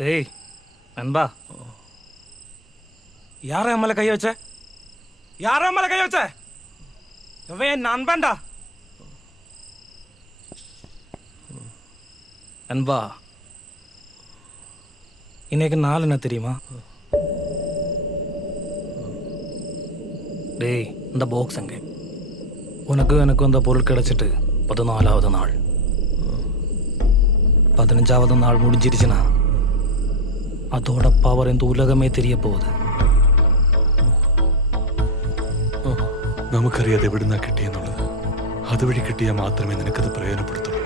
டேய் நண்பா, யார மேல கை வச்ச? யார மேல கை வச்ச? இவன் நண்பன்டா. நண்பா, இன்னைக்கு நாள் என்ன தெரியுமா? டேய், இந்த பாக்ஸ் அங்கே உனக்கு எனக்கு அந்த பொருள் கிடைச்சிட்டு 14வது நாள். 15வது நாள் முடிஞ்சிருச்சுன்னா அதோட பவர் இந்த உலகமே தெரிய പോവുது. നമുക്കറിയാതെ എവിടുന്നാ കിട്ടിയെന്നുള്ളത്. അതുവഴി കിട്ടിയാൽ മാത്രമേ നിനക്കത് പ്രയോജനപ്പെടുത്തുള്ളൂ.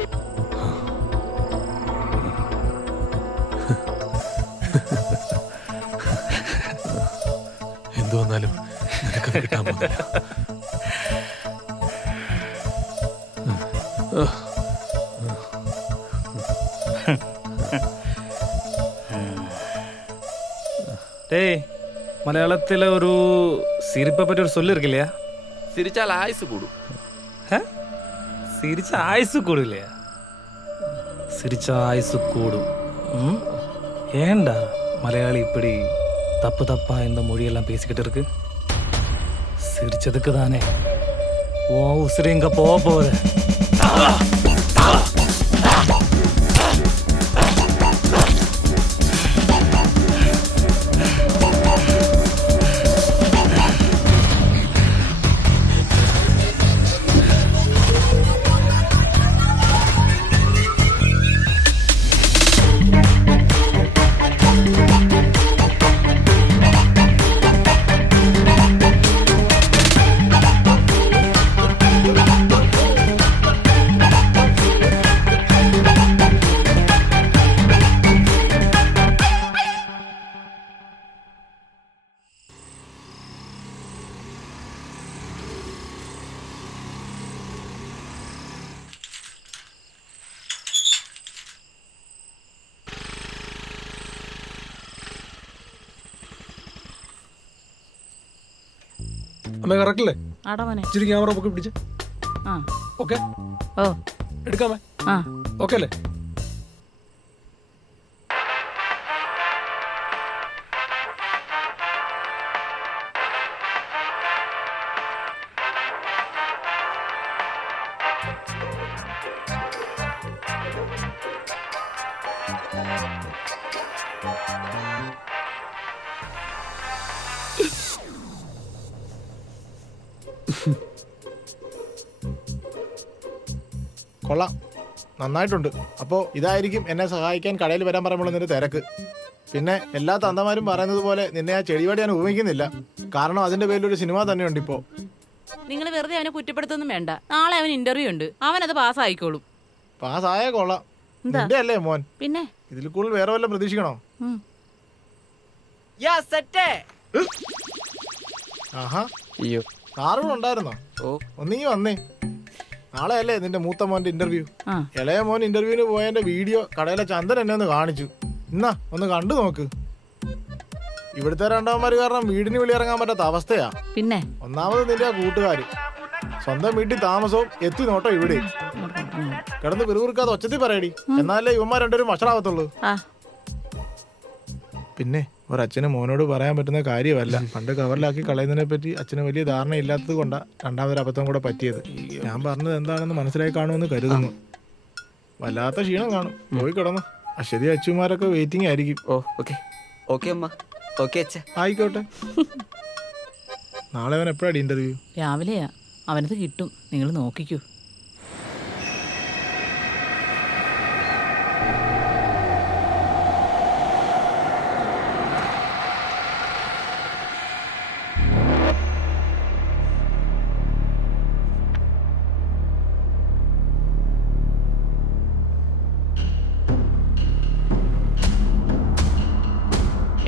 എന്തു വന്നാലും നിനക്കത് കിട്ടാൻ പോകുന്നില്ല. டேய், மலையாளத்தில் ஒரு சிரிப்பை பற்றி ஒரு சொல்லு இருக்கு இல்லையா? சிரிச்சால் ஆயுசு கூடும். சிரிச்சா ஆயுசு கூடும் இல்லையா? சிரிச்சா ஆயுசு கூடும். ஏண்டா மலையாளி இப்படி தப்பு தப்பா இந்த மொழியெல்லாம் பேசிக்கிட்டு இருக்கு? சிரிச்சதுக்கு தானே ஓ உசுறு இங்க போக போகுது. അമ്മ കറക്റ്റല്ലേ? ആടാ മോനെ. ഇച്ചിരി ക്യാമറ പൊക്കി പിടിച്ച്. ആ ഓക്കെ ഓ എടുക്കാമേ. ആ ഓക്കെ അല്ലേ? കൊള്ളാം, നന്നായിട്ടുണ്ട്. അപ്പോൾ ഇതായിരിക്കും എന്നെ സഹായിക്കാൻ കടയിൽ വരാൻ പറയുമ്പോൾ നിന്റെ തിരക്ക്. പിന്നെ എല്ലാ തന്തമാരും പറയുന്നത് പോലെ നിന്നെ ആ ചെടിവാടി ഞാൻ ഉപയോഗിക്കുന്നില്ല. കാരണം അതിന്റെ പേരിൽ ഒരു സിനിമ തന്നെയുണ്ട് ഇപ്പോൾ. നിങ്ങൾ വെറുതെ അവനെ കുറ്റപ്പെടുത്തൊന്നും വേണ്ട. നാളെ അവൻ ഇന്റർവ്യൂ ഉണ്ട്, അവനത് പാസ്സായിക്കോളും. പാസ്സായ കൊള്ളാം. എന്താ? നിന്റെ അല്ലേ മോൻ? പിന്നെ ഇതിൽ കൂടുതൽ വേറെ വല്ലതും പ്രതീക്ഷിക്കണോ? ആഹാ, അയ്യോ, കാറുകൂടെ ഉണ്ടായിരുന്നോ? ഓ ഒന്നിങ്ങി വന്നേ. നാളെ അല്ലേ നിന്റെ മൂത്ത മോന്റെ ഇന്റർവ്യൂ. ആ ഇളയ മോൻ ഇന്റർവ്യൂവിന് പോയതിന്റെ വീഡിയോ കടയിലെ ചന്ദൻ എന്നെ ഒന്ന് കാണിച്ചു. എന്നാ ഒന്ന് കണ്ടു നോക്ക്. ഇവിടുത്തെ രണ്ടാമന്മാര് കാരണം വീടിന് വെളി ഇറങ്ങാൻ പറ്റാത്ത അവസ്ഥയാ. പിന്നെ ഒന്നാമത് നിന്റെ ആ കൂട്ടുകാര്, സ്വന്തം വീട്ടിൽ താമസവും എത്തി നോട്ടോ ഇവിടെ. കിടന്ന് പിറുപിറുക്കാതെ ഒച്ചത്തിൽ പറയടി, എന്നാലേ ഇവന്മാർ രണ്ടുപേരും വഷളാവത്തുള്ളൂ. ആ പിന്നെ ഒരച്ഛന് മോനോട് പറയാൻ പറ്റുന്ന കാര്യമല്ല. പണ്ട് കവറിലാക്കി കളയുന്നതിനെ പറ്റി അച്ഛന് വലിയ ധാരണ ഇല്ലാത്തത് കൊണ്ടാണ് രണ്ടാമതൊരു അബദ്ധം കൂടെ പറ്റിയത്. ഞാൻ പറഞ്ഞത് എന്താണെന്ന് മനസ്സിലായി കാണുമെന്ന് കരുതുന്നു. വല്ലാത്ത ക്ഷീണം കാണും, പോയി കിടന്നു. അശ്വതി അച്ഛന്മാരൊക്കെ വെയിറ്റിംഗ് ആയിരിക്കും. ഓ ഓക്കെ ഓക്കെ അമ്മ, ഓക്കെ അച്ഛ. ആയിക്കോട്ടെ. നാളെ അവൻ എപ്പോഴാണ് ഇന്റർവ്യൂ? രാവിലെയാ, അവനത് കിട്ടും, നിങ്ങൾ നോക്കിക്കൂ.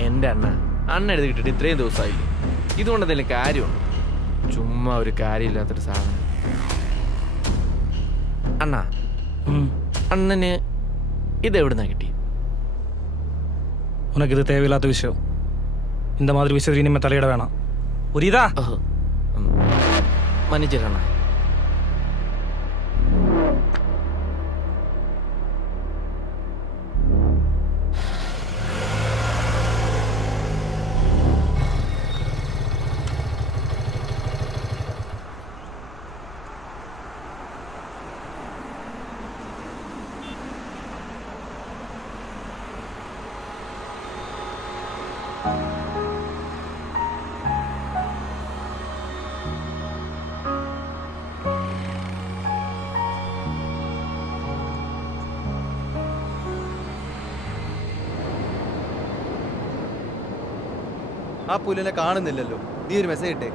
എൻ്റെ അണ്ണ എഴുതി കിട്ടിട്ട് ഇത്രയും ദിവസമായില്ലേ? ഇതുകൊണ്ട് എന്തെങ്കിലും കാര്യമുണ്ട്? ചുമ്മാ ഒരു കാര്യമില്ലാത്തൊരു സാധനം. അണ്ണാ, അണ്ണന് ഇതെവിടുന്നാ കിട്ടി? உனக்கு இது தேவையில்லாத விஷயம். இந்த மாதிரி விஷயத்தில் இனிமேல் தலையிட வேணாம், புரியுதா? மன்னிச்சிடண்ணா. ആ പുല്ലിനെ കാണുന്നില്ലല്ലോ. നീ ഒരു മെസ്സേജ് ഇട്ടേ.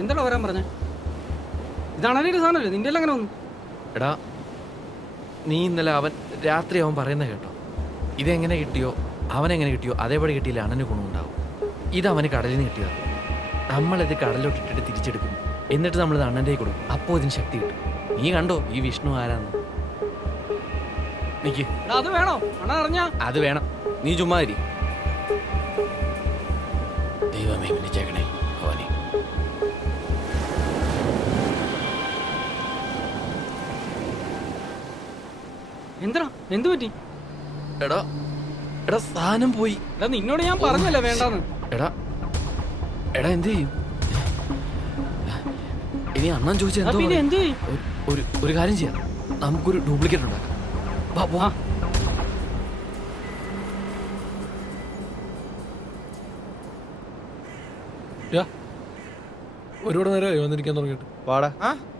എന്താണോ വരാൻ പറഞ്ഞേ? ഇതാണ് ഒരു സാധനമല്ലേ നിന്റെ എല്ലാം അങ്ങനെ വന്നു. എടാ നീ ഇന്നലെ രാത്രി അവൻ പറയുന്ന കേട്ടോ, ഇതെങ്ങനെ കിട്ടിയോ അവനെങ്ങനെ കിട്ടിയോ അതേപടി കിട്ടിയില്ല അണ്ണന് ഗുണമുണ്ടാവും. ഇത് അവന് കടലിൽ നിന്ന് കിട്ടിയതാണ്. നമ്മളിത് കടലിലോട്ടിട്ടിട്ട് തിരിച്ചെടുക്കും, എന്നിട്ട് നമ്മളിത് അണ്ണൻ്റെ കൊടുക്കും. അപ്പോൾ ഇതിന് ശക്തി കിട്ടും. നീ കണ്ടോ ഈ വിഷ്ണു ആരാന്ന്? നിക്ക്, അത് വേണോ? അണ്ണാ അറിഞ്ഞാ അത് വേണം. നീ ചുമ്മാ ഇരി. ദൈവമേ വിളിച്ചേക്കണേ ഭവാനി. എന്താ എന്തു പറ്റി? എടാ എടാ സാധനം പോയി. എടാ നിന്നോട് ഞാൻ പറഞ്ഞല്ലേ വേണ്ടാന്ന്. എടാ എടാ എന്ത് ചെയ്യും ഇനി? അണ്ണൻ ചോദിച്ചാൽ പിന്നെ എന്ത് ചെയ്യും? ഒരു കാര്യം ചെയ്യാം, നമുക്കൊരു ഡ്യൂപ്ലിക്കേറ്റ് ഉണ്ടാക്കാം. വാ വാ. ഒരുപാട് നേരമായി വന്നിരിക്കാൻ തുടങ്ങിയിട്ട്. വാടാ.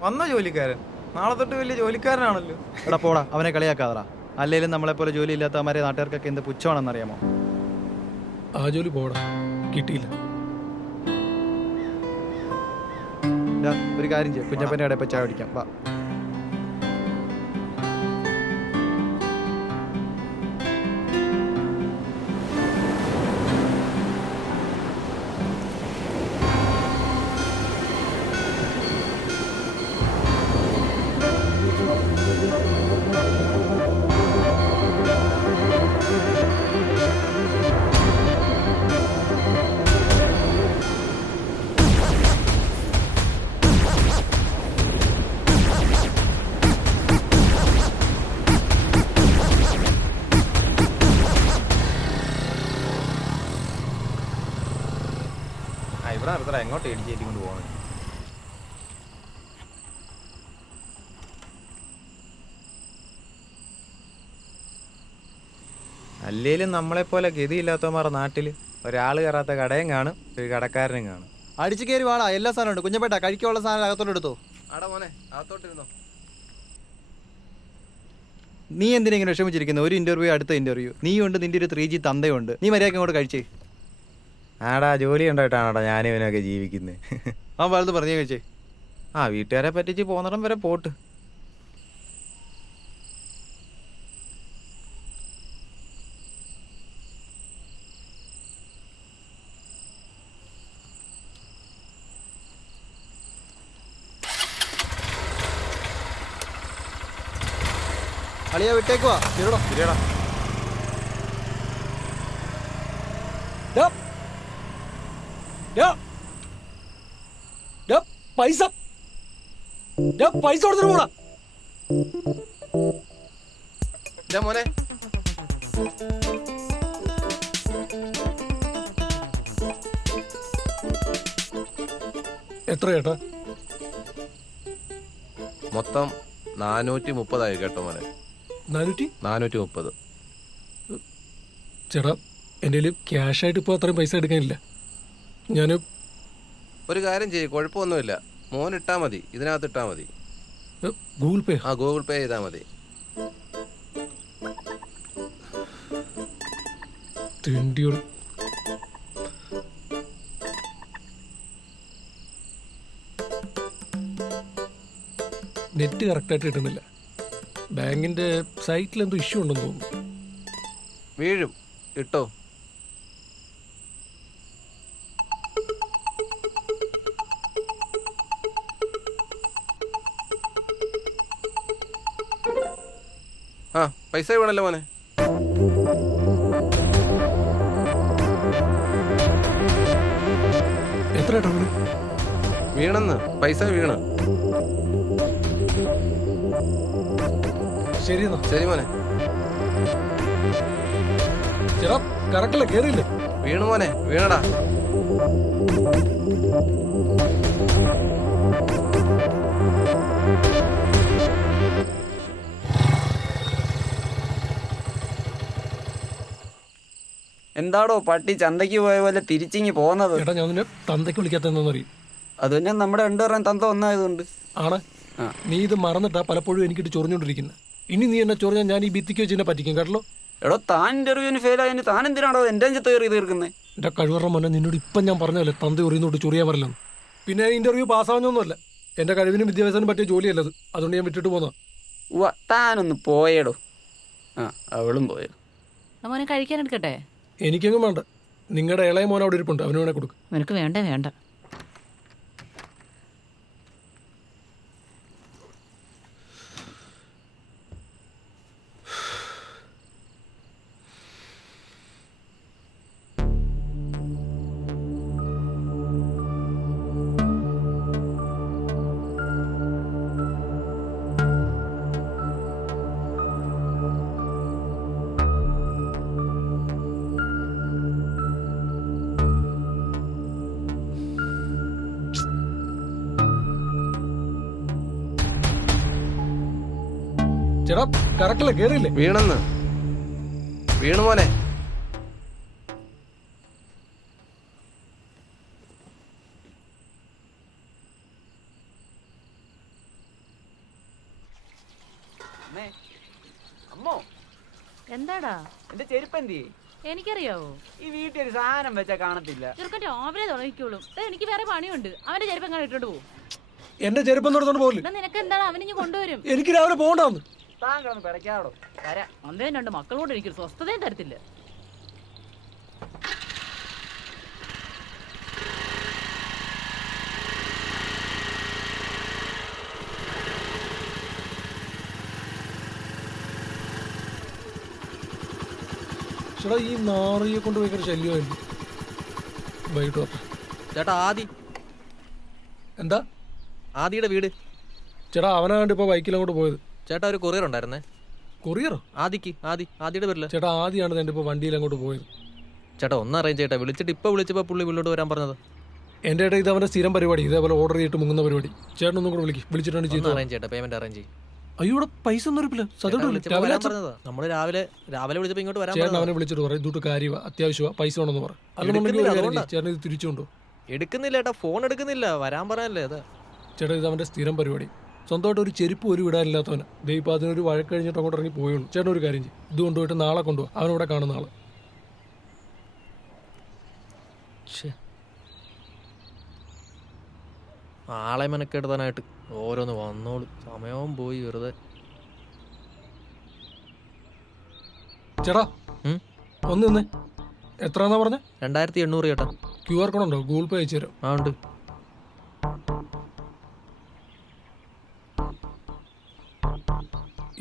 വന്ന ജോലിക്കാരൻ നാളെ തൊട്ട് വലിയ ജോലിക്കാരനാണല്ലോ. എടാ പോടാ, അവനെ കളിയാക്കാതടാ. അല്ലെങ്കിലും നമ്മളെപ്പോലെ ജോലി ഇല്ലാത്തവന്മാരെ നാട്ടുകാർക്കൊക്കെ എന്ത് പുച്ഛമാണെന്നറിയാമോ? ആ ജോലി പോടാ, കിട്ടിയില്ല. ഒരു കാര്യം ചെയ്യാം, കുഞ്ഞപ്പൻ്റെ കടയിൽ പോയി ചായ കുടിക്കാം. വാ. ഇവിടെ എങ്ങോട്ട് ഇടിച്ചേറ്റി കൊണ്ട് പോകണം? അല്ലേലും നമ്മളെപ്പോലെ ഗതിയില്ലാത്തവന്മാരുടെ നാട്ടിൽ ഒരാൾ കയറാത്ത കടയും കാണും, ഒരു കടക്കാരനും കാണും. അടിച്ചു കയറി വാടാ, എല്ലാ സാധനം ഉണ്ട്. കുഞ്ഞപ്പേട്ട കഴിക്കാനുള്ള സാധനം അകത്തോട്ട് എടുത്തോ. ആടാ മോനെ, അകത്തോട്ടിരുന്നോ. നീ എന്തിനാ ഇങ്ങനെ വിഷമിച്ചിരിക്കുന്നു? ഒരു ഇന്റർവ്യൂ അടുത്ത ഇന്റർവ്യൂ. നീ ഉണ്ട്, നിന്റെ ഒരു 3G തന്തയുണ്ട്. നീ മര്യാദയ്ക്ക് അങ്ങോട്ട് കഴിച്ചേ. ആടാ ജോലി ഉണ്ടായിട്ടാണോടാ ഞാനും ഇവനൊക്കെ ജീവിക്കുന്നത്. ആ വലുത് പറഞ്ഞേ കഴിച്ചേ. ആ വീട്ടുകാരെ പറ്റിച്ച് പോന്നിടം വരെ പോട്ട്. അളിയാ വിട്ടേക്കുവാ. ശരിടാ. ശരിയടാ. പൈസ പൈസ കൊടുത്തിട്ട് പോടാ മോനെ. എത്ര ചേട്ടാ? മൊത്തം 430 കേട്ടോ മോനെ. 430. ചേട്ടാ എൻ്റെ കയ്യിൽ ക്യാഷ് ആയിട്ട് ഇപ്പോൾ അത്രയും പൈസ എടുക്കാനില്ല. ഞാൻ ഒരു കാര്യം ചെയ്യും, കുഴപ്പമൊന്നുമില്ല. മോൻ ഇട്ടാ മതി, ഇതിനകത്ത് ഇട്ടാ മതി. ഗൂഗിൾ പേ. ആ ഗൂഗിൾ പേ ചെയ്താൽ മതി. തെണ്ടിയോട് നെറ്റ് കറക്റ്റായിട്ട് കിട്ടുന്നില്ല. ബാങ്കിൻ്റെ സൈറ്റിൽ എന്തോ ഇഷ്യൂ ഉണ്ടെന്ന് തോന്നുന്നു. വീഴും ഇട്ടോ. ആ പൈസ വീണല്ലോ മോനെ. എത്ര ഏട്ടാ വീണ്? വീണെന്ന് പൈസ വീണ്. ശരി എന്നാ. ശരി മോനെ. ചേട്ടാ കറക്റ്റല്ലേ, കയറിയില്ലേ? വീണു മോനെ, വീണടാ. എന്താടോ പട്ടി ചന്തയ്ക്ക് പോയ പോലെ തിരിച്ചിങ്ങി പോകുന്നത്? ചേട്ടാ ഞാൻ നിന്നെ തന്തയ്ക്ക് വിളിക്കാത്തെന്നൊന്നും അറിയും. അത് പിന്നെ നമ്മുടെ രണ്ടുപേരും തന്ത ഒന്നായതുകൊണ്ട് ആണ്. നീ ഇത് മറന്നിട്ടാ പലപ്പോഴും എനിക്കിട്ട് ചൊറിഞ്ഞോണ്ടിരിക്കുന്നത്. ഇനി നീ എന്നെ ചൊറിഞ്ഞാൽ ഞാൻ ഈ ഭിത്തിക്ക് വെച്ച് എന്നെ പറ്റിക്കും കേട്ടല്ലോ. എടോ താൻ ഇന്റർവ്യൂവിന് ഫെയിൽ ആയതിന് താൻ എന്തിനാണോ എൻ്റെ അഞ്ചത്ത് കയറി തീർക്കുന്നത്? എൻ്റെ കഴിവറ മോനെ, നിന്നോട് ഇപ്പം ഞാൻ പറഞ്ഞല്ലേ തന്ത ഉറിയുന്നോട്ട് ചൊറിയാൻ വരലെന്ന്. പിന്നെ ഇന്റർവ്യൂ പാസ്സാവുന്നൊന്നുമല്ല. എൻ്റെ കഴിവിനും വിദ്യാഭ്യാസത്തിനും പറ്റിയ ജോലിയല്ലത്. അതുകൊണ്ട് ഞാൻ വിട്ടിട്ട് പോന്നാ. താനൊന്ന് പോയേടോ. അവളും പോയോ? മോനെ കഴിക്കാൻ എടുക്കട്ടെ? എനിക്കെങ്ങും വേണ്ട. നിങ്ങളുടെ ഇളയ മോൻ അവിടെ ഇരിപ്പുണ്ട്, അവന് വേണേ കൊടുക്കും. നിനക്ക് വേണ്ട വേണ്ട. ചേട്ടാ കറക്റ്റല്ലേ, കയറിയില്ലേ? വീണെന്ന്. വീണു മോനെ. അമ്മോ എന്താടാ? എന്റെ ചെരുപ്പന്തി എനിക്കറിയാവോ? ഈ വീട്ടിൽ ഒരു സാധനം വെച്ചാ കാണത്തില്ല. ചെറുക്കൻ രാവിലെ തുടങ്ങിക്കോളും. എനിക്ക് വേറെ പണിയുണ്ട്. അവന്റെ ചെരുപ്പ് എങ്ങനെ ഇട്ടോണ്ട് പോകും? എന്റെ ചെരുപ്പം തൊടുത്തോണ്ട് പോകില്ല. നിനക്ക് എന്താണ്? അവനിഞ്ഞ് കൊണ്ടുവരും. എനിക്ക് രാവിലെ പോകണ്ടാന്ന്. താൻ കിടന്ന് പിടയ്ക്കാടോ. തരാം. അന്തേം രണ്ട് മക്കളോട് എനിക്കൊരു സ്വസ്ഥതയും തരത്തില്ല. ചേട്ടാ ഈ നാറിയെ കൊണ്ട് ഭയങ്കര ശല്യമായിരുന്നു. വൈകിട്ട് വരട്ടെ. ചേട്ടാ ആദി. എന്താ? ആദിയുടെ വീട്. ചേട്ടാ അവനാണ്ട് ഇപ്പോൾ ബൈക്കിൽ അങ്ങോട്ട് പോയത്. ചേട്ടാ ഒരു കൊറിയർ ഉണ്ടായിരുന്നേ. കൊറിയറോ? ആദിയുടെ പേരില്. ചേട്ടാ ആദ്യമാണ് എൻ്റെ ഇപ്പോൾ വണ്ടിയിൽ അങ്ങോട്ട് പോയത്. ചേട്ടാ ഒന്ന് അറേഞ്ച് ചെയ്യട്ടെ. വിളിച്ചിട്ട് ഇപ്പോൾ വിളിച്ചപ്പോൾ പുള്ളി വീട്ടിലോട്ട് വരാൻ പറഞ്ഞത്. എൻ്റെ ഏട്ടാ ഇത് അവൻ്റെ സ്ഥിരം പരിപാടി. ഇതേപോലെ ഓർഡർ ചെയ്തിട്ട് മുങ്ങുന്ന പരിപാടി. ചേട്ടൻ ഒന്നും കൂടെ വിളിച്ചിട്ടാണ് ചെയ്തത്. അറേഞ്ച് ചെയ്യട്ടെ, പേയ്മെന്റ് അറേഞ്ച് ചെയ്യും. അയ്യോ ഇവിടെ പൈസ ഒന്നും ഉറപ്പില്ല. നമ്മള് രാവിലെ വിളിച്ചപ്പോൾ ഇങ്ങോട്ട് വരാൻ ചേട്ടൻ അവനെ വിളിച്ചിട്ട് പറയും ഇതോട്ട് കാര്യമാണ്, അത്യാവശ്യമാണ്, പൈസ വേണമെന്ന് പറ. അല്ലെന്നുണ്ടെങ്കിൽ ചേട്ടൻ ഇത് തിരിച്ചുകൊണ്ടോ? എടുക്കുന്നില്ല ചേട്ടാ, ഫോൺ എടുക്കുന്നില്ല. വരാൻ പറഞ്ഞല്ലേ അത്. ചേട്ടാ ഇത് അവൻ്റെ സ്ഥിരം പരിപാടി. സ്വന്തമായിട്ട് ഒരു ചെരുപ്പ് ഒരു വിടാനില്ലാത്തവന്. ദൈവം അതിനൊരു വഴക്ക് കഴിഞ്ഞിട്ട് അങ്ങോട്ട് ഇറങ്ങി പോയുള്ളൂ. ചേട്ടൻ ഒരു കാര്യം ചെയ്യും, ഇത് കൊണ്ടുപോയിട്ട് നാളെ കൊണ്ടുപോകാം. അവനിവിടെ കാണുന്ന ആള്. ആളെ മെനക്കെടുത്താനായിട്ട് ഓരോന്ന് വന്നോളൂ. സമയവും പോയി വെറുതെ. ചേട്ടാ ഒന്ന് നിന്നേ. എത്രയാന്നാ പറഞ്ഞ? 2800 ചേട്ടാ. QR കോഡ് ഉണ്ടോ? ഗൂഗിൾ പേ അയച്ചു തരാം. ആ ഉണ്ട്.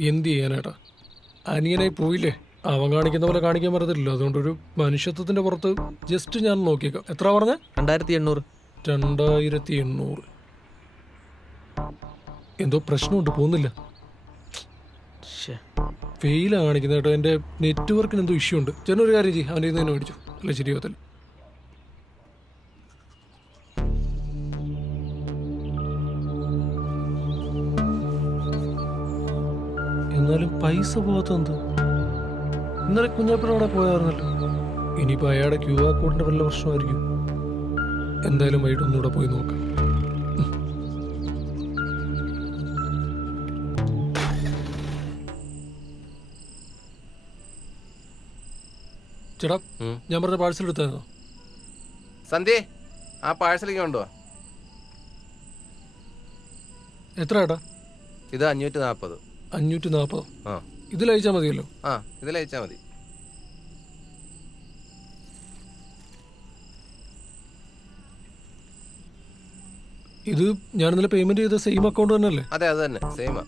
എന്ത് ചെയ്യാനേട്ടാ, അനിയനായി പോയില്ലേ. അവൻ കാണിക്കുന്ന പോലെ കാണിക്കാൻ പറ്റത്തില്ലല്ലോ. അതുകൊണ്ടൊരു മനുഷ്യത്വത്തിന്റെ പുറത്ത് ജസ്റ്റ് ഞാൻ നോക്കിയേക്കാം. എത്ര പറഞ്ഞ? 2800. 2800. എന്തോ പ്രശ്നമുണ്ട്, പോകുന്നില്ല. ഫെയിലാണ് കാണിക്കുന്നത് കേട്ടോ. എൻ്റെ നെറ്റ്വർക്കിന് എന്തോ ഇഷ്യൂ ഉണ്ട്. ചേട്ടനൊരു കാര്യം ചെയ്യും, അവൻ്റെ നിന്ന് തന്നെ മേടിച്ചു. അല്ല ശരിയാവത്തില്ല. എന്നാലും പൈസ പോകാത്തെന്തോ. ഇന്നലെ കുഞ്ഞാപ്പിളവിടെ പോയായിരുന്നല്ലോ. ഇനിയിപ്പോൾ അയാളുടെ QR കോഡിൻ്റെ വല്ല പ്രശ്നമായിരിക്കും. എന്തായാലും വൈകിട്ട് ഒന്നുകൂടെ പോയി നോക്കാം. ചേട്ടാ ഞാൻ പറഞ്ഞ പാഴ്സൽ എടുത്തായിരുന്നോ? സന്ധ്യേ ആ പാഴ്സലിങ് കൊണ്ടുപോവാ. എത്ര ഏട്ടാ? ഇത് 540. 540. ആ ഇതിലയച്ചാൽ മതിയല്ലോ. ആ ഇതിലയച്ചാൽ മതി. ഇത് ഞാൻ ഇന്നലെ പേയ്മെന്റ് ചെയ്ത സെയിം അക്കൗണ്ട് തന്നെയല്ലേ? അതെ അത് തന്നെ സെയിമാ.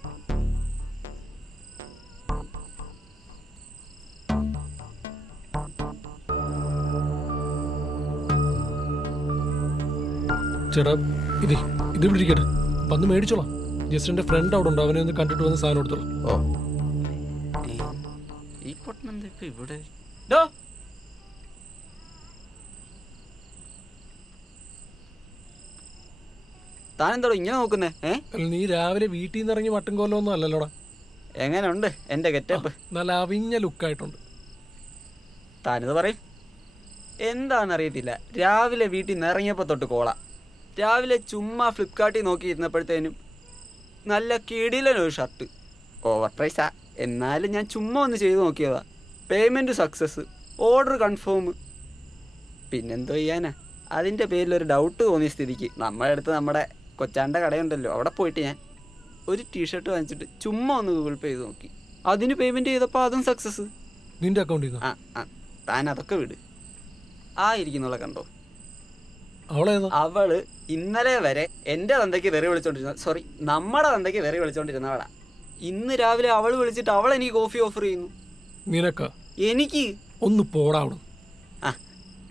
ചേട്ടാ ഇത് ഇവിടെ ഇരിക്കട്ടെ, വന്ന് മേടിച്ചോളാം. ജസ്റ്റ് എൻ്റെ ഫ്രണ്ട് അവിടെ ഉണ്ട്, അവനെ ഒന്ന് കണ്ടിട്ട് വന്ന് സാധനം എടുത്തോളാം. ഓ ഈ പൊട്ടനെന്താ ഇപ്പൊ ഇവിടെ? താനെന്തോ ഇങ്ങനെ നോക്കുന്നേ? അല്ല, നീ രാവിലെ വീട്ടിൽ നിന്ന് ഇറങ്ങി മട്ടൻ കൊല്ലമൊന്നും അല്ലല്ലോടാ. എങ്ങനെയുണ്ട് എന്റെ ഗെറ്റപ്പ്? നല്ല അവിഞ്ഞ ലുക്കായിട്ടുണ്ട്. താനിത് പറയും. എന്താണെന്നറിയത്തില്ല, രാവിലെ വീട്ടിൽ നിന്ന് ഇറങ്ങിയപ്പോൾ തൊട്ട് കോള. രാവിലെ ചുമ്മാ ഫ്ലിപ്കാർട്ടിൽ നോക്കി ഇരുന്നപ്പോഴത്തേനും നല്ല കിടിലനൊരു ഷർട്ട്. ഓവർ പ്രൈസാ, എന്നാലും ഞാൻ ചുമ്മാ ഒന്ന് ചെയ്ത് നോക്കിയതാ. Payment success, order confirm. പിന്നെന്തോ ചെയ്യാനാ, അതിൻ്റെ പേരിലൊരു ഡൗട്ട് തോന്നിയ സ്ഥിതിക്ക് നമ്മുടെ അടുത്ത് നമ്മുടെ കൊച്ചാൻ്റെ കടയുണ്ടല്ലോ, അവിടെ പോയിട്ട് ഞാൻ ഒരു ടീഷർട്ട് വാങ്ങിച്ചിട്ട് ചുമ്മാ ഒന്ന് ഗൂഗിൾ പേ ചെയ്ത് നോക്കി. അതിന് പേയ്മെൻറ്റ് ചെയ്തപ്പോൾ അതും സക്സസ്. നിന്റെ അക്കൗണ്ടിൽ നിന്ന്? ആ താൻ അതൊക്കെ വിട്. ആ ഇരിക്കുന്നുള്ള കണ്ടോ? അവള് ഇന്നലെ വരെ എൻ്റെ തന്തയ്ക്ക് വെറി വിളിച്ചോണ്ടിരുന്ന, സോറി നമ്മുടെ തന്തയ്ക്ക് വെറി വിളിച്ചോണ്ടിരുന്നവളാ. ഇന്ന് രാവിലെ അവൾ വിളിച്ചിട്ട് അവൾ എനിക്ക് കോഫി ഓഫർ ചെയ്യുന്നു. നിനക്കാ? എനിക്ക്. ഒന്ന് പോടാവണം. ആ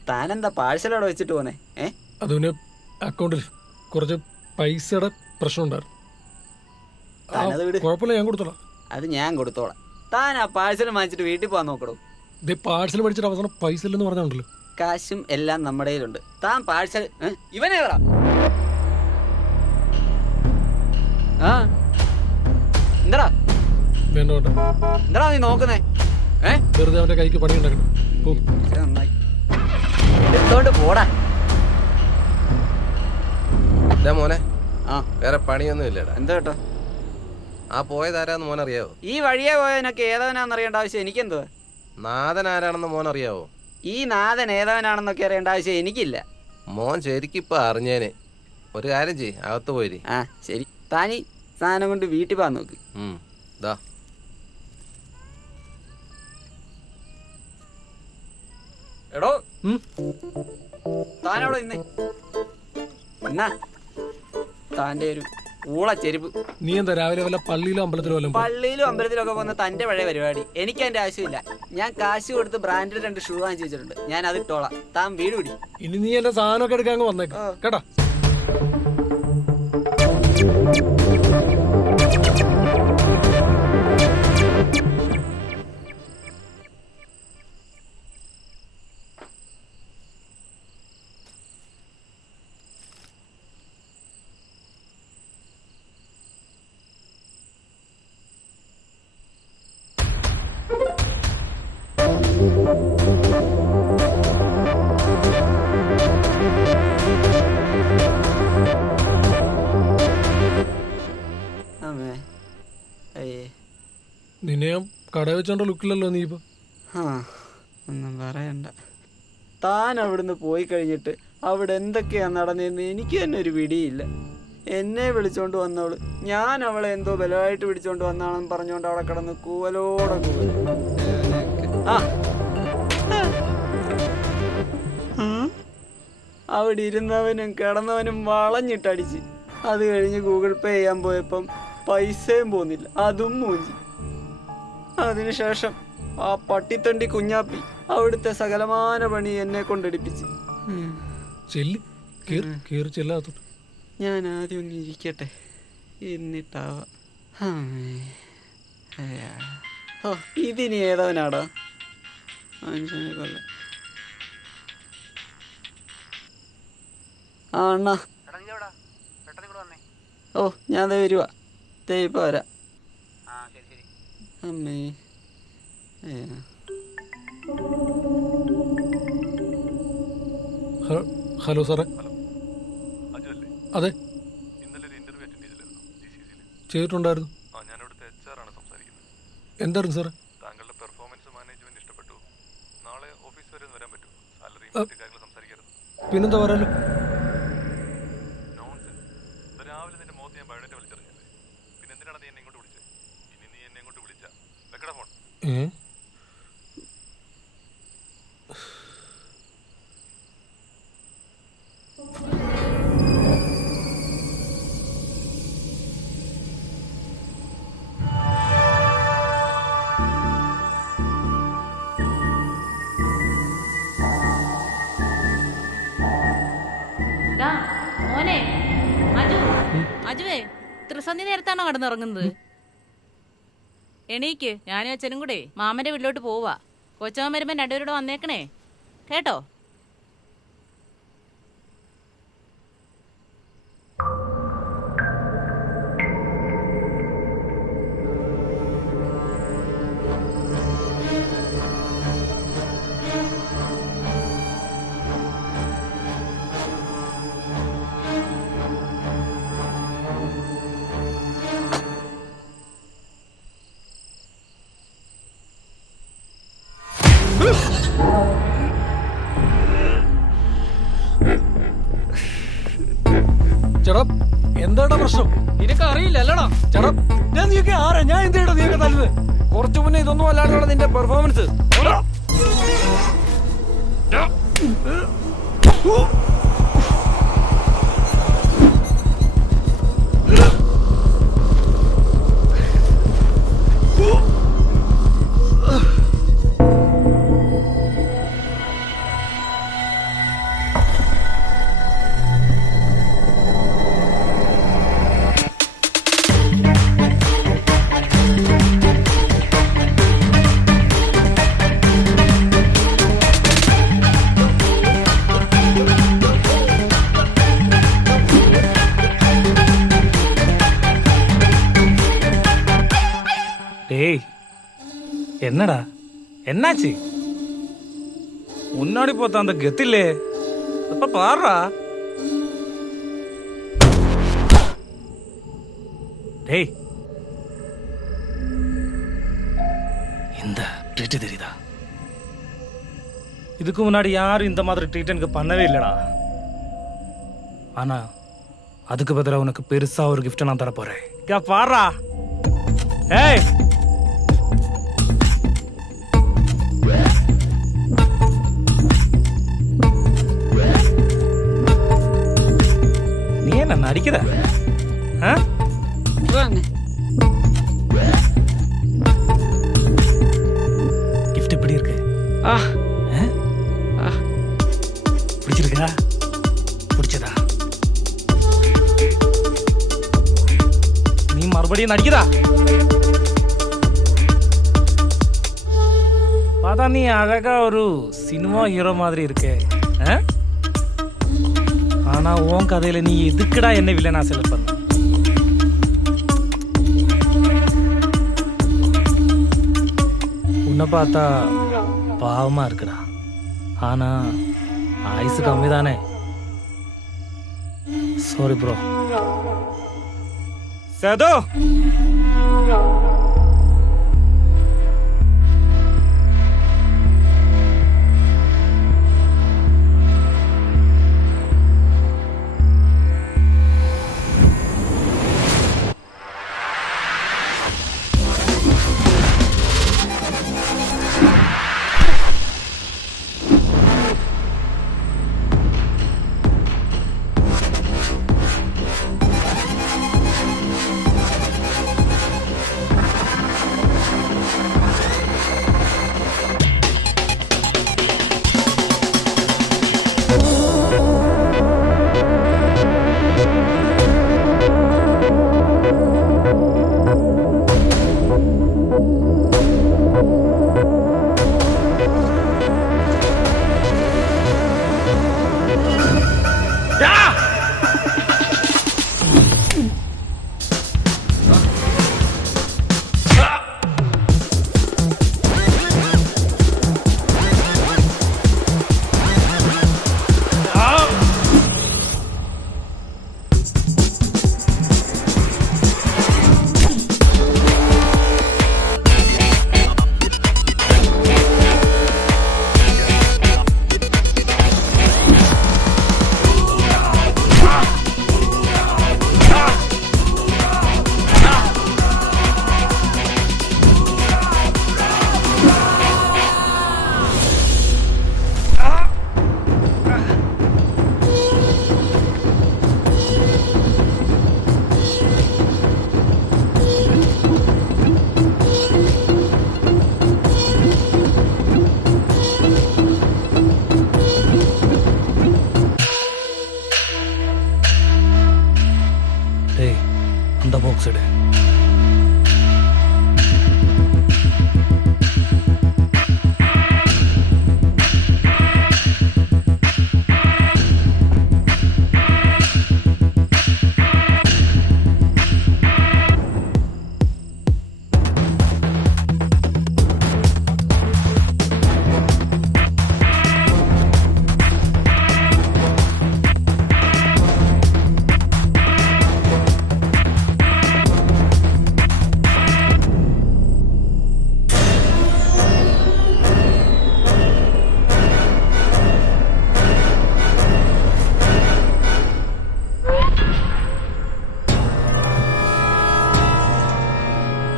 താനെന്താ പാഴ്സൽ അവിടെ വെച്ചിട്ട് പോന്നെ? അത് പിന്നെ അക്കൗണ്ടിൽ കുറച്ച് പൈസയുടെ പ്രശ്നം ഉണ്ടായിരുന്നു. താനത് വിട്, കുഴപ്പമില്ല, ഞാൻ കൊടുത്തോളാം. അത് ഞാൻ കൊടുത്തോളാം. താൻ ആ പാഴ്സൽ വാങ്ങിച്ചിട്ട് വീട്ടിൽ പോകാൻ നോക്കണോ? പാഴ്സൽ മേടിച്ചിട്ട് അവസാനം പൈസ ഇല്ലെന്ന് പറഞ്ഞുണ്ടല്ലോ. കാശും എല്ലാം നമ്മുടെ കയ്യിലുണ്ട്. താൻ പാഴ്സൽ ഇവനേതാ? ആ എന്താടാ വേണ്ട വേണ്ട, എന്താടാ നീ നോക്കുന്നേ? വെറുതെ അവന്റെ കൈക്ക് പണി ഉണ്ടാക്കണം. നന്നായി എടുത്തോണ്ട് പോടാ. മോനെ ആ വേറെ പണിയൊന്നും ഇല്ലടാ. എന്താ കേട്ടോ? ആ പോയതാരാന്ന് മോനറിയാവോ? ഈ വഴിയെ പോയതിനൊക്കെ ഏതവനാന്ന് അറിയേണ്ട ആവശ്യം എനിക്കെന്തുവാ? നാഥൻ ആരാണെന്ന് മോനറിയാവോ? ഈ നാഥൻ ഏതവനാണെന്നൊക്കെ അറിയേണ്ട ആവശ്യം എനിക്കില്ല. മോൻ ശരിക്കിപ്പോ അറിഞ്ഞേനെ. ഒരു കാര്യം ചെയ്യ്, അകത്ത് പോയിരി. ആ ശരി, താനീ സാധനം കൊണ്ട് വീട്ടിൽ പോകാൻ നോക്ക്. ദാ എടോ താനവിടെ നിന്നേ. എന്നാ താൻ്റെ ഒരു ഊള ചെരുപ്പ്. നീ എന്താ രാവിലെ വല്ല പള്ളിയിലോ അമ്പലത്തിലോ വല്ല? പള്ളിയിലും അമ്പലത്തിലൊക്കെ പോകുന്ന തൻ്റെ പഴയ പരിപാടി. എനിക്ക് അതിൻ്റെ ആവശ്യമില്ല. ഞാൻ കാശ് കൊടുത്ത് ബ്രാൻഡിൽ 2 ഷൂ വാങ്ങിച്ചു വെച്ചിട്ടുണ്ട്, ഞാൻ അത് ഇട്ടോളാം. താൻ വീട് പിടി. ഇനി നീ എന്റെ സാധനമൊക്കെ എടുക്കാൻ വന്നേക്കാം കേട്ടാ. നിന്നെ ഞാൻ കട വെച്ചോണ്ട ലുക്കിലല്ലോ നീ ഇപ്പൊ. ഒന്നും പറയണ്ട. താൻ അവിടുന്ന് പോയി കഴിഞ്ഞിട്ട് അവിടെ എന്തൊക്കെയാ നടന്നതെന്ന് എനിക്ക് തന്നെ ഒരു പിടിയില്ല. എന്നെ വിളിച്ചോണ്ട് വന്നവള്, ഞാൻ അവളെ എന്തോ ബലമായിട്ട് പിടിച്ചോണ്ട് വന്നാണെന്ന് പറഞ്ഞോണ്ട് അവിടെ കിടന്ന് കൂവലോടെ കൂവൽ. അവിടെ ഇരുന്നവനും കിടന്നവനും വളഞ്ഞിട്ടടിച്ച്. അത് കഴിഞ്ഞ് ഗൂഗിൾ പേ ചെയ്യാൻ പോയപ്പം പൈസയും പോന്നില്ല, അതും മൂഞ്ചി. അതിനുശേഷം ആ പട്ടിത്തണ്ടി കുഞ്ഞാപ്പി അവിടുത്തെ സകലമാന പണി എന്നെ കൊണ്ടെടുപ്പിച്ച്. ഞാൻ ആദ്യം ഒന്ന് ഇരിക്കട്ടെ, എന്നിട്ടാവാം. ഇതിനി ഏതവനാടാ മനുഷ്യനെ കൊല്ല. ആ അണ്ണാ, ഓ ഞാൻ ദേ വരുവാ, ദേ ഇപ്പൊ വരാം. അമ്മേ ഹലോ സാറേ. അതെ ചെയ്തിട്ടുണ്ടായിരുന്നു. എന്തായിരുന്നു സാറേ? താങ്കളുടെ പെർഫോമൻസ് മാനേജ്മെന്റ് ഇഷ്ടപ്പെട്ടു. നാളെ ഓഫീസ് വരെ വരാൻ പറ്റും. സാലറി കാര്യങ്ങൾ സംസാരിക്കരുത്. പിന്നെന്താ പറയാലോ. രാവിലെ നിന്റെ മുഖത്ത് ഞാൻ ബയോഡേറ്റ വലിച്ചെറിഞ്ഞല്ലേ, പിന്നെ എന്തിനാണ് നീ എന്നെ ഇങ്ങോട്ട് വിളിച്ചത്? ഇനി നീ എന്നെ ഇങ്ങോട്ട് വിളിച്ച വെക്കട ഫോൺ. ഡാ, മോനെ അജു അജുവേ ത്രിസന്ധി നേരത്താണോ കടന്നുറങ്ങുന്നത്? എണീക്ക്, ഞാനും അച്ഛനും കൂടെ മാമന്റെ വീട്ടിലോട്ട് പോവാ. കൊച്ചവൻ വരുമ്പോ രണ്ടുപേരോട് വന്നേക്കണേ കേട്ടോ. ചേട്ടാ എന്താടാ പ്രശ്നം? നിനക്ക് അറിയില്ല അല്ലടാ. ചേട്ടാ ഞാൻ നീയൊക്കെ ആരാ? ഞാൻ എന്തിനാ നീയൊക്കെ തല്ലുന്നത്? കുറച്ചു മുന്നേ ഇതൊന്നും അല്ലാണ്ടുള്ള നിന്റെ പെർഫോമൻസ്. டேய் என்னடா என்னாச்சு? முன்னாடி பார்த்த அந்த கெத்திலே இப்ப பாருடா. டேய் இந்த ட்ரீட் தெரியுதா? இதுக்கு முன்னாடி யாரும் இந்த மாதிரி ட்ரீட் எனக்கு பண்ணவே இல்லடா. ஆனா அதுக்கு பதிலா உனக்கு பெருசா ஒரு கிஃப்ட் நான் தர போறேன். இங்க பாருடா. ஏய் நீ என்ன நடிக்கிற? கிஃப்ட் எப்படி இருக்கு? பிடிச்சிருக்கா? பிடிச்சதா? நீ மறுபடியும் நடிக்கிறா? பார்த்தா நீ அழகா ஒரு சினிமா ஹீரோ மாதிரி இருக்கே. ஆனா உன் கதையில நீ எதுக்குடா என்ன வில்லனா செலக்ட் பண்ண? உன்னை பார்த்தா பாவமா இருக்குடா. ஆனா ஆயுசு கம்மி தானே. Sorry bro. சேது டேய் அந்த பாக்ஸ் எடு.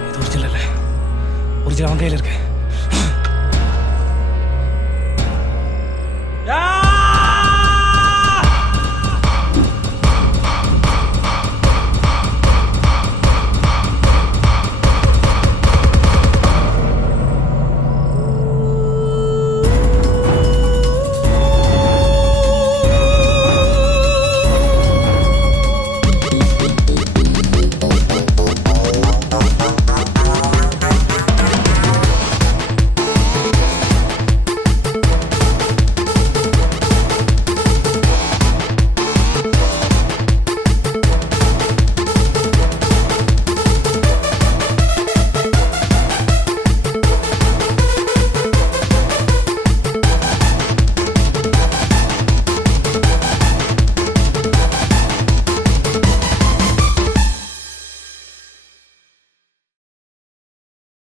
இது ஒரிஜினல் இல்லை, ஒரிஜினல் அவன் கையில் இருக்கு.